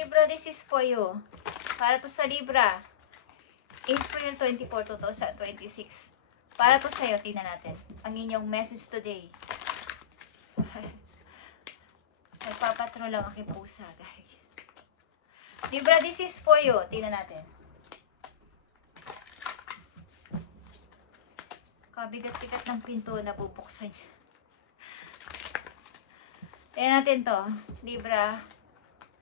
Libra, this is for you. Para to sa Libra. April 24, 2026. Para to sa'yo, tingnan natin. Ang inyong message today. Nagpapatrol lang aking pusa, guys. Libra, this is for you. Tingnan natin. Kabigat-bigat ng pinto na bubuksan niya. Tingnan natin to. Libra,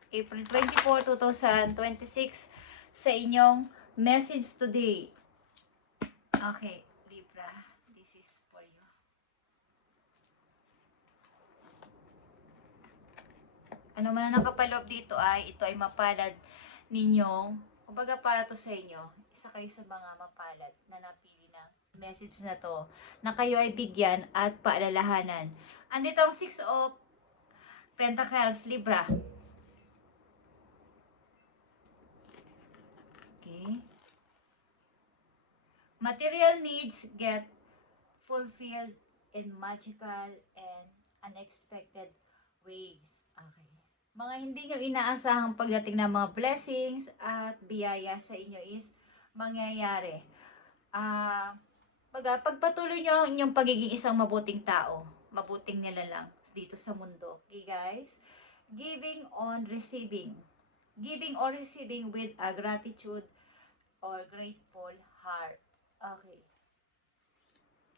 April 24, 2026 sa inyong message today. Okay, Libra, this is for you. Ano man ang nakapaloob dito ay, ito ay mapalad ninyong, kumbaga para to sa inyo, isa kayo sa mga mapalad na napili ng message na to, na kayo ay bigyan at paalalahanan. Andito ang 6 of Pentacles, Libra. Okay. Material needs get fulfilled in magical and unexpected ways. Okay. Mga hindi nyo inaasahang pagdating ng mga blessings at biyaya sa inyo is mangyayari. Pagpatuloy nyo ang inyong pagiging isang mabuting tao, mabuting nilalang dito sa mundo. Okay guys? Giving on receiving. Giving or receiving with a gratitude or grateful heart. Okay.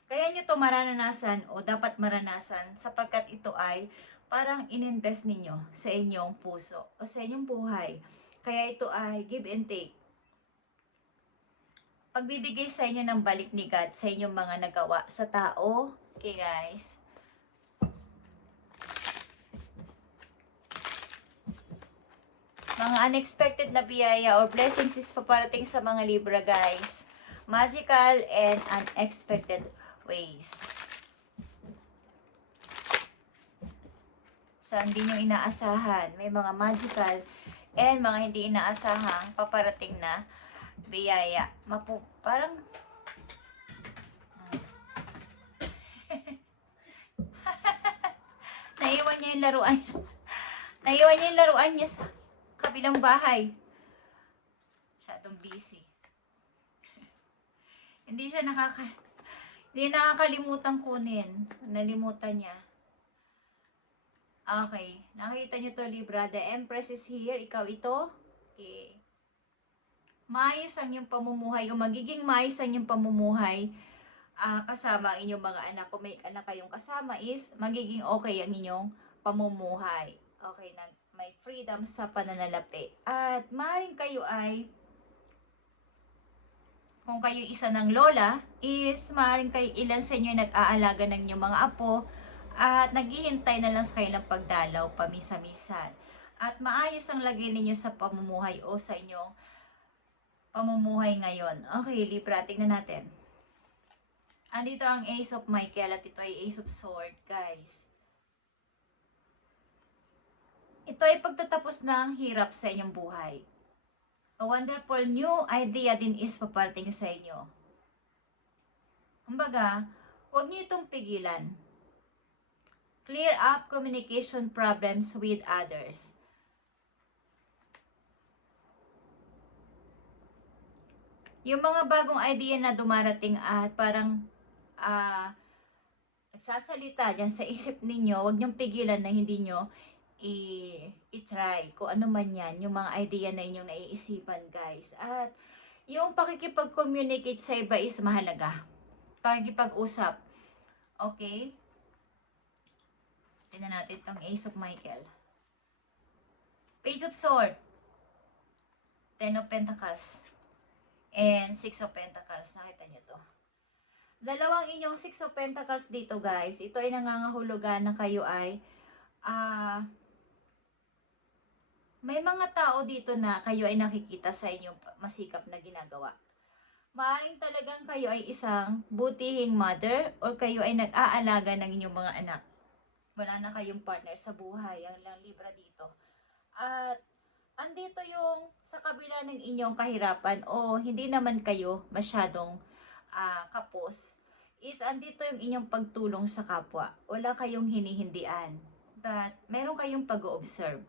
Kaya nyo to maranasan o dapat maranasan sapagkat ito ay parang ininvest ninyo sa inyong puso o sa inyong buhay. Kaya ito ay give and take. Pagbibigay sa inyo ng balik ni God sa inyong mga nagawa sa tao. Okay guys. Mga unexpected na biyaya or blessings is paparating sa mga Libra guys. Magical and unexpected ways. Sa hindi nyo inaasahan, may mga magical and mga hindi inaasahang paparating na biyaya. Parang naiwan niya yung laruan niya. Naiwan niya yung laruan niya sa kabilang bahay. Masyadong busy. Hindi nakakalimutan kunin. Nalimutan niya. Okay. Nakita niyo to Libra. The Empress is here. Ikaw ito. Okay. Maayos ang iyong pamumuhay o magiging maayos ang iyong pamumuhay kasama ang inyong mga anak. Kung may anak kayong kasama is magiging okay ang inyong pamumuhay. Okay. May freedom sa pananalapi. At maaaring kayo ay kung kayo isa ng lola, is maaaring kayo ilan sa inyo nag-aalaga ng inyong mga apo at naghihintay na lang sa kanilang pagdalaw pamisa-misan. At maayos ang lagay ninyo sa pamumuhay o sa inyong pamumuhay ngayon. Okay, Libra, tingnan natin. Andito ang Ace of Michael at ito ay Ace of Sword, guys. Ito ay pagtatapos ng hirap sa inyong buhay. A wonderful new idea din is paparating sa inyo. Kumbaga, huwag niyo itong pigilan. Clear up communication problems with others. Yung mga bagong idea na dumarating at parang nagsasalita dyan sa isip ninyo, huwag niyong pigilan na hindi nyo i-try kung ano man yan, yung mga idea na inyong naiisipan guys. At yung pakikipag-communicate sa iba is mahalaga. Pakikipag-usap. Okay? Tingnan natin itong Ace of Michael. Page of Sword. Ten of Pentacles. And Six of Pentacles. Nakita nyo to. Dalawang inyong Six of Pentacles dito guys. Ito ay nangangahulugan na kayo ay may mga tao dito na kayo ay nakikita sa inyong masikap na ginagawa. Maaring talagang kayo ay isang butihing mother or kayo ay nag-aalaga ng inyong mga anak. Wala na kayong partner sa buhay. Ang lang Libra dito. At andito yung sa kabila ng inyong kahirapan o hindi naman kayo masyadong kapos is andito yung inyong pagtulong sa kapwa. Wala kayong hinihindian. But meron kayong pag-observe.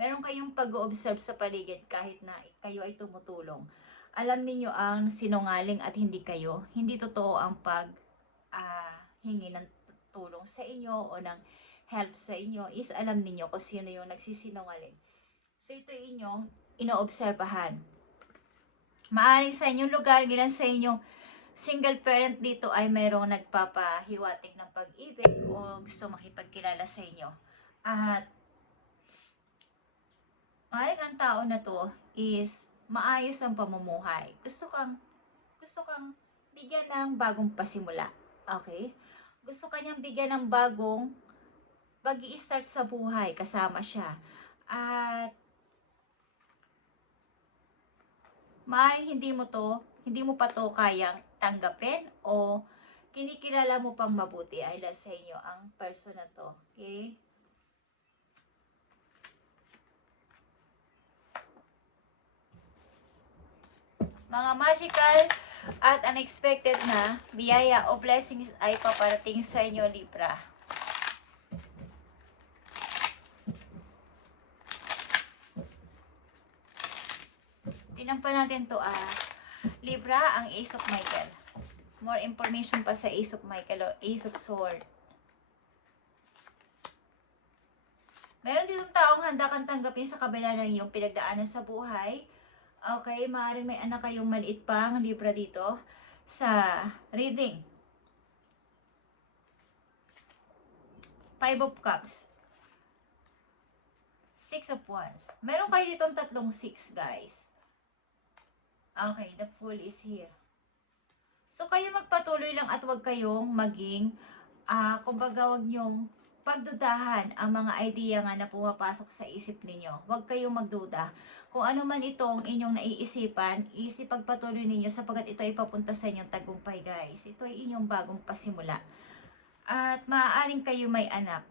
Meron kayong pag-observe sa paligid kahit na kayo ay tumutulong. Alam niyo ang sinungaling at hindi kayo. Hindi totoo ang hingi ng tulong sa inyo o ng help sa inyo is alam niyo kung sino yung nagsisinungaling. So ito inyong inoobserbahan. Maaring sa inyong lugar, ginan sa inyong single parent dito ay mayroong nagpapahiwatig ng pag-ibig o gusto makipagkilala sa inyo. At maaaring ang tao na to is maayos ang pamumuhay. Gusto kang bigyan ng bagong pasimula. Okay? Gusto kanyang bigyan ng bagong pag-i-start sa buhay kasama siya. At maaaring hindi mo pa to kayang tanggapin o kinikilala mo pang mabuti ay sa inyo ang person na to. Okay? Mga magical at unexpected na biyaya o blessings ay paparating sa inyo, Libra. Tinampan natin to Libra, ang Ace of Michael. More information pa sa Ace of Michael o Ace of Sword. Meron ditong taong handa kang tanggapin sa kabila ng iyong pinagdaanan sa buhay. Okay, maaaring may anak kayong maliit pang Libra dito sa reading. 5 of Cups. 6 of Wands. Meron kayo ditong tatlong 6, guys. Okay, the Fool is here. So, kayo magpatuloy lang at huwag kayong maging, kumbaga huwag nyong pagdudahan ang mga idea nga na pumapasok sa isip ninyo. Huwag kayong magduda. Kung ano man itong inyong naiisipan, isipagpatuloy ninyo sapagkat ito ay papunta sa inyong tagumpay, guys. Ito ay inyong bagong pasimula. At maaaring kayo may anak.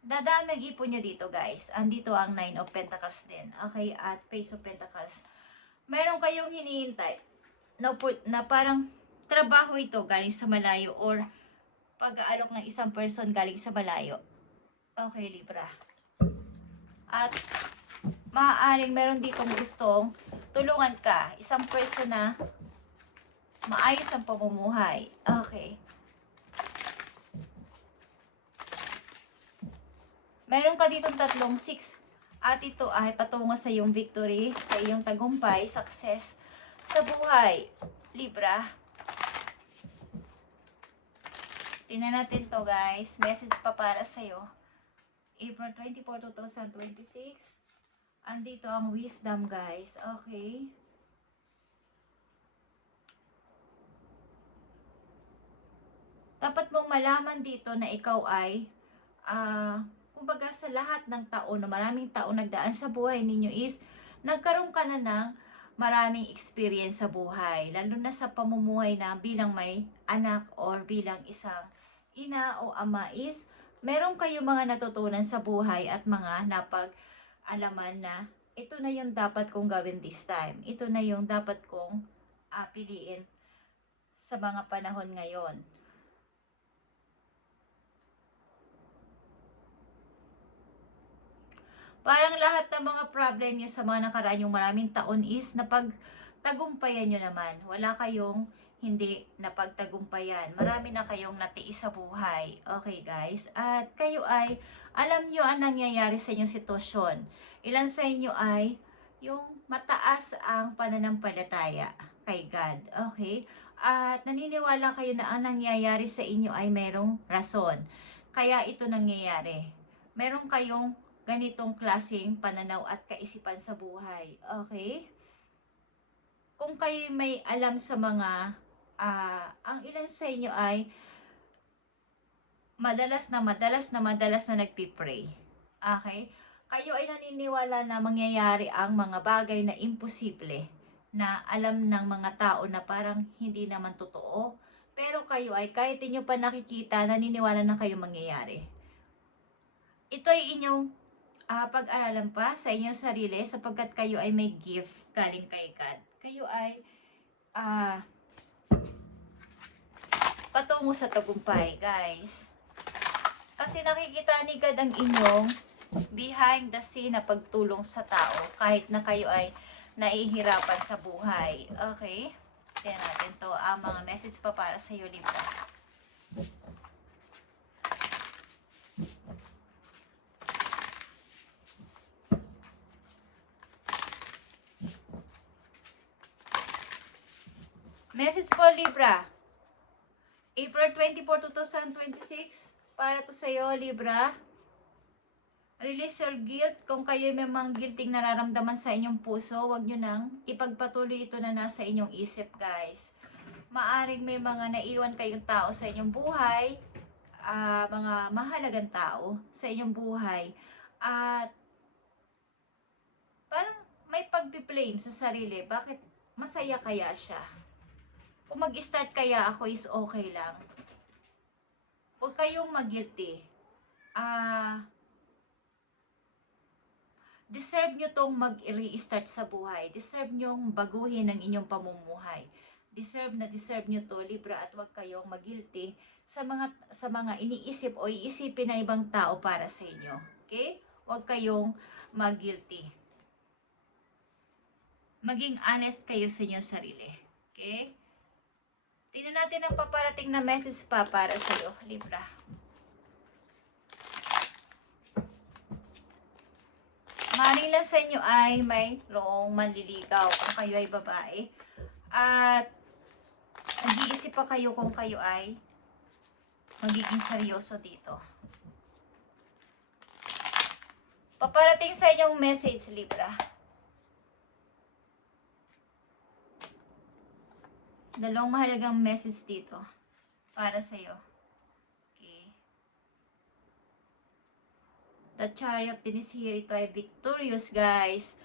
Dadaan ng ipon nyo dito, guys. Andito ang 9 of Pentacles din. Okay? At Page of Pentacles. Meron kayong hinihintay na parang trabaho ito galing sa malayo or pag-aalok ng isang person galing sa malayo. Okay, Libra. At maaaring meron ditong gustong tulungan ka. Isang person na maayos ang pamumuhay. Okay. Meron ka ditong tatlong 6. At ito ay patungo sa iyong victory, sa iyong tagumpay, success sa buhay. Libra. Tingnan natin to, guys. Message pa para sa'yo. April 24, 2026. Andito ang wisdom, guys. Okay. Dapat mong malaman dito na ikaw ay kumbaga sa lahat ng taon, na maraming taon nagdaan sa buhay ninyo is nagkaroon ka na ng maraming experience sa buhay. Lalo na sa pamumuhay na bilang may anak or bilang isang ina o ama is meron kayo mga natutunan sa buhay at mga napag-alaman na ito na yung dapat kong gawin this time. Ito na yung dapat kong piliin sa mga panahon ngayon. Parang lahat ng mga problem nyo sa mga nakaraan yung maraming taon is napagtagumpayan nyo naman. Wala kayong hindi napagtagumpayan. Marami na kayong natiis sa buhay. Okay, guys? At kayo ay alam nyo ang nangyayari sa inyong sitwasyon. Ilan sa inyo ay yung mataas ang pananampalataya kay God. Okay? At naniniwala kayo na ang nangyayari sa inyo ay merong rason. Kaya ito nangyayari. Meron kayong ganitong klaseng pananaw at kaisipan sa buhay. Okay? Kung kayo may alam sa mga, ang ilan sa inyo ay madalas na nagpipray. Okay? Kayo ay naniniwala na mangyayari ang mga bagay na imposible, na alam ng mga tao na parang hindi naman totoo. Pero kayo ay kahit inyo pa nakikita, naniniwala na kayo mangyayari. Ito ay inyong pag-aralan pa sa inyong sarili sapagkat kayo ay may gift galing kay God. Kayo ay patungo sa tagumpay, guys. Kasi nakikita ni God ang inyong behind the scene na pagtulong sa tao kahit na kayo ay nahihirapan sa buhay. Okay? Tingnan natin to. Ang mga message pa para sa iyo, Libra. Message po, Libra. April 24, 2026. Para to sa iyo, Libra. Release your guilt. Kung kayo may mga guilting nararamdaman sa inyong puso, wag nyo nang ipagpatuloy ito na nasa inyong isip, guys. Maaring may mga naiwan kayong tao sa inyong buhay, mga mahalagang tao sa inyong buhay, at parang may pagpiblame sa sarili. Bakit masaya kaya siya? Kung mag-start kaya ako is okay lang. Huwag kayong mag-guilty. Deserve nyo tong mag-restart sa buhay. Deserve nyong baguhin ang inyong pamumuhay. Deserve nyo to, Libra, at huwag kayong mag-guilty sa mga iniisip o iisipin na ibang tao para sa inyo. Okay? Huwag kayong mag-guilty. Maging honest kayo sa inyong sarili. Okay? Tingnan natin ang paparating na message pa para sa iyo, Libra. Maring lang sa inyo ay mayroong manliligaw kung kayo ay babae. At nag-iisip pa kayo kung kayo ay magiging seryoso dito. Paparating sa inyong message, Libra. Dalawang mahalagang message dito para sa iyo. Okay. The Chariot din is here. Ito ay victorious, guys.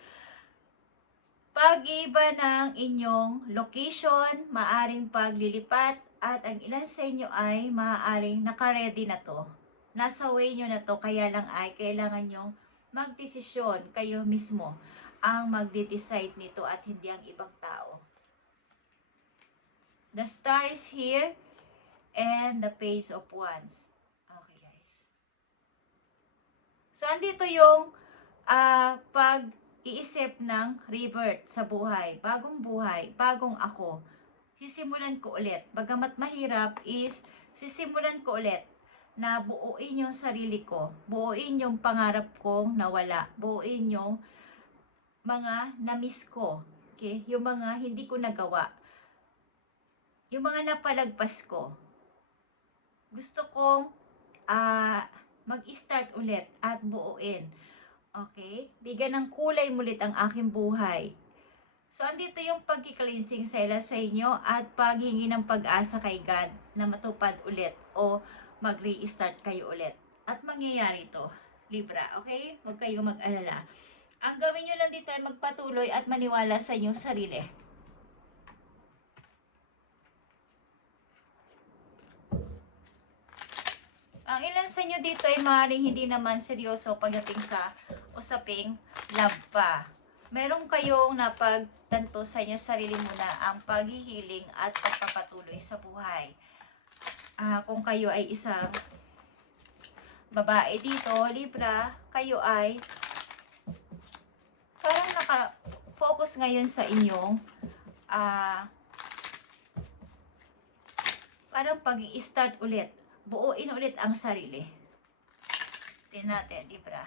Pag-iba ng inyong location, maaring paglilipat, at ang ilan sa inyo ay maaring naka-ready na to. Nasa way nyo na to, kaya lang ay kailangan nyo magdesisyon kayo mismo ang magde-decide nito at hindi ang ibang tao. The Star is here and the Page of Wands. Okay, guys. So, andito yung pag-iisip ng rebirth sa buhay, bagong ako. Sisimulan ko ulit. Bagamat mahirap is sisimulan ko ulit na buuin yung sarili ko, buuin yung pangarap kong nawala, buuin yung mga na-miss ko, okay? Yung mga hindi ko nagawa, yung mga napalagpas ko. Gusto kong mag-start ulit at buuin. Okay? Bigyan ng kulay mulit ang aking buhay. So, andito yung pagkikalinsing sa inyo at paghingi ng pag-asa kay God na matupad ulit o mag-restart kayo ulit. At mangyayari to, Libra. Okay? Huwag kayong mag-alala. Ang gawin nyo lang dito ay magpatuloy at maniwala sa inyong sarili. Ang ilan sa inyo dito ay maaaring hindi naman seryoso pagdating sa usaping love pa. Meron kayong napagtanto sa inyo sarili muna ang paghihiling at pagpapatuloy sa buhay. Kung kayo ay isang babae dito, Libra, kayo ay parang naka-focus ngayon sa inyong parang pag-i-start ulit. Buuin ulit ang sarili. Tingnan natin, Libra.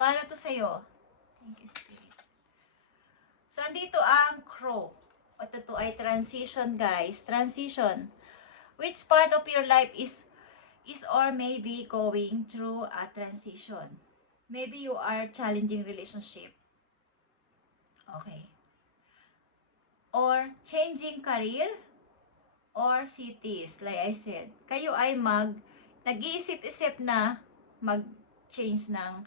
Para to sa'yo. Thank you, Spirit. So, andito ang Crow. At ito ay transition, guys. Transition. Which part of your life is or maybe going through a transition? Maybe you are challenging relationship. Okay. Or changing career. Or cities, like I said. Kayo ay nag-iisip-isip na mag-change ng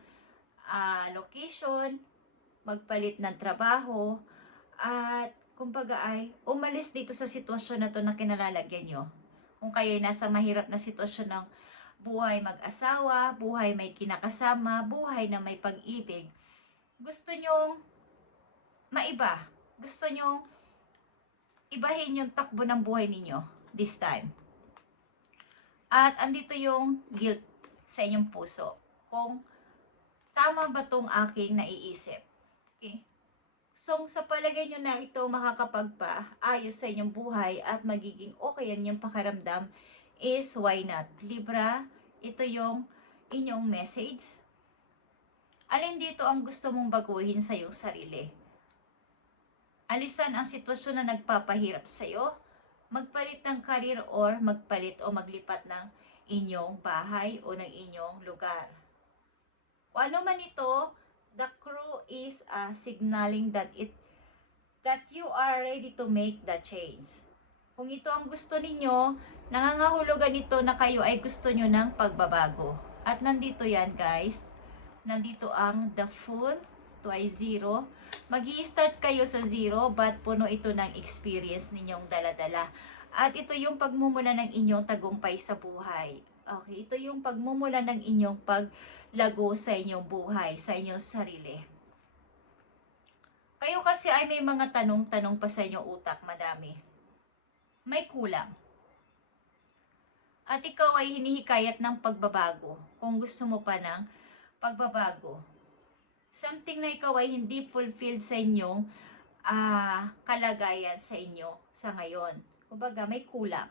location, magpalit ng trabaho, at kumbaga ay umalis dito sa sitwasyon na to na kinalalagyan nyo. Kung kayo ay nasa mahirap na sitwasyon ng buhay mag-asawa, buhay may kinakasama, buhay na may pag-ibig, gusto nyong maiba. Gusto nyong ibahin yung takbo ng buhay ninyo this time. At andito yung guilt. sa inyong puso kung tama ba tong aking naiisip. Okay? So, sa palagay nyo na ito makakapagpaayos sa inyong buhay at magiging okay yan yung pakiramdam is why not? Libra, ito yung inyong message. Alin dito ang gusto mong baguhin sa iyong sarili? Alisan ang sitwasyon na nagpapahirap sa iyo? Magpalit ng career or magpalit o maglipat ng inyong bahay o ng inyong lugar. Kung ano man ito, the crew is signaling that you are ready to make the change. Kung ito ang gusto ninyo, nangangahulugan ito na kayo ay gusto nyo ng pagbabago. At nandito yan guys. Nandito ang the Fool to ay 0. Mag-i-start kayo sa 0 but puno ito ng experience ninyong daladala. At ito yung pagmumula ng inyong tagumpay sa buhay. Okay, ito yung pagmumula ng inyong paglago sa inyong buhay, sa inyong sarili. Kayo kasi ay may mga tanong-tanong pa sa inyong utak, madami. May kulang. At ikaw ay hinihikayat ng pagbabago kung gusto mo pa ng pagbabago. Something na ikaw ay hindi fulfilled sa inyong kalagayan sa inyo sa ngayon. Kumbaga, may kulang.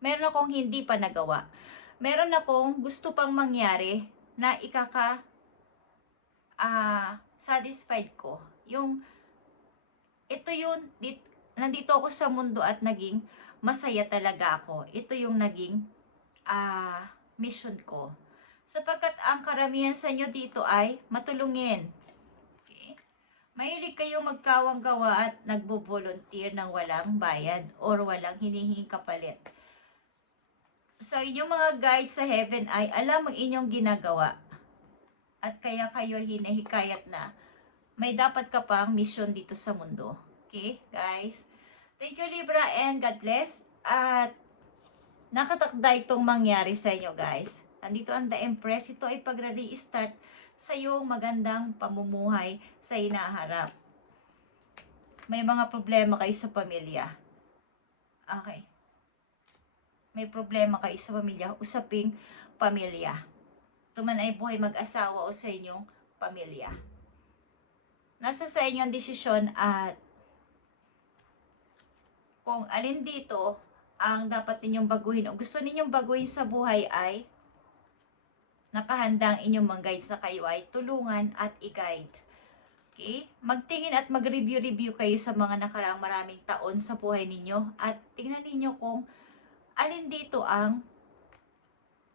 Meron akong hindi pa nagawa. Meron akong gusto pang mangyari na satisfied ko. Nandito ako sa mundo at naging masaya talaga ako. Ito yung naging mission ko. Sapagkat ang karamihan sa inyo dito ay matulungin. Okay? Mahilig kayo magkawang gawa at nagbo-volunteer ng walang bayad or walang hinihinging kapalit. So, inyong mga guides sa heaven ay alam ang inyong ginagawa. At kaya kayo hinahikayat na may dapat ka pang mission dito sa mundo. Okay, guys? Thank you, Libra, and God bless. At nakatakda itong mangyari sa inyo, guys. Andito ang The Empress. Ito ay pagre-restart sa iyong magandang pamumuhay sa hinaharap. May mga problema kayo sa pamilya. Okay. May problema kayo sa pamilya, usaping pamilya. Ito man ay buhay mag-asawa o sa inyong pamilya. Nasa sa inyo ang desisyon at kung alin dito ang dapat ninyong baguhin o gusto ninyong baguhin sa buhay ay nakahanda ang inyong mga guides na kayo ay tulungan at i-guide. Okay? Magtingin at mag-review kayo sa mga nakaraang maraming taon sa buhay ninyo at tingnan ninyo kung alin dito ang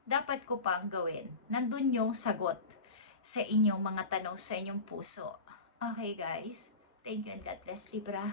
dapat ko pang gawin. Nandun yung sagot sa inyong mga tanong sa inyong puso. Okay guys? Thank you and God bless, Libra.